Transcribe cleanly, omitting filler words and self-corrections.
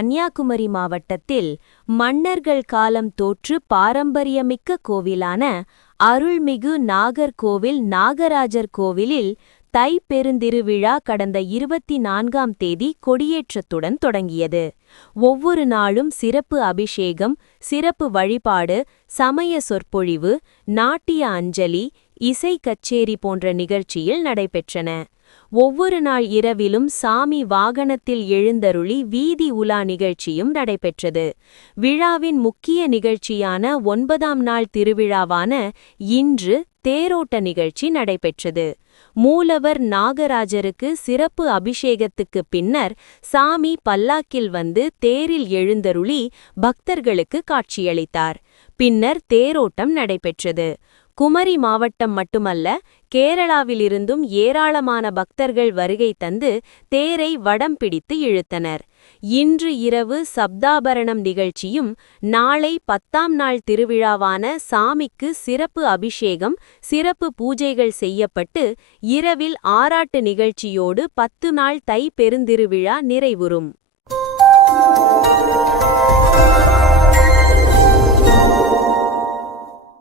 கன்னியாகுமரி மாவட்டத்தில் மன்னர்கள் காலம் தோற்று பாரம்பரியமிக்க கோவிலான அருள்மிகு நாகர்கோவில் நாகராஜர் கோவிலில் தை பெருந்திருவிழா கடந்த 24ஆம் தேதி கொடியேற்றத்துடன் தொடங்கியது. ஒவ்வொரு நாளும் சிறப்பு அபிஷேகம், சிறப்பு வழிபாடு, சமய சொற்பொழிவு, நாட்டிய அஞ்சலி, இசை கச்சேரி போன்ற நிகழ்ச்சியில் நடைபெற்றன. ஒவ்வொரு நாள் இரவிலும் சாமி வாகனத்தில் எழுந்தருளி வீதி உலா நிகழ்ச்சியும் நடைபெற்றது. விழாவின் முக்கிய நிகழ்ச்சியான 9ஆம் நாள் திருவிழாவான இன்று தேரோட்ட நிகழ்ச்சி நடைபெற்றது. மூலவர் நாகராஜருக்கு சிறப்பு அபிஷேகத்துக்கு பின்னர் சாமி பல்லாக்கில் வந்து தேரில் எழுந்தருளி பக்தர்களுக்கு காட்சியளித்தார். பின்னர் தேரோட்டம் நடைபெற்றது. குமரி மாவட்டம் மட்டுமல்ல, கேரளாவிலிருந்தும் ஏராளமான பக்தர்கள் வருகை தந்து தேரை வடம் பிடித்து இழுத்தனர். இன்று இரவு சப்தாபரணம் நிகழ்ச்சியும், நாளை 10ஆம் நாள் திருவிழாவான சாமிக்கு சிறப்பு அபிஷேகம், சிறப்பு பூஜைகள் செய்யப்பட்டு இரவில் ஆராட்டு நிகழ்ச்சியோடு 10 நாள் தை பெருந்திருவிழா நிறைவுறும்.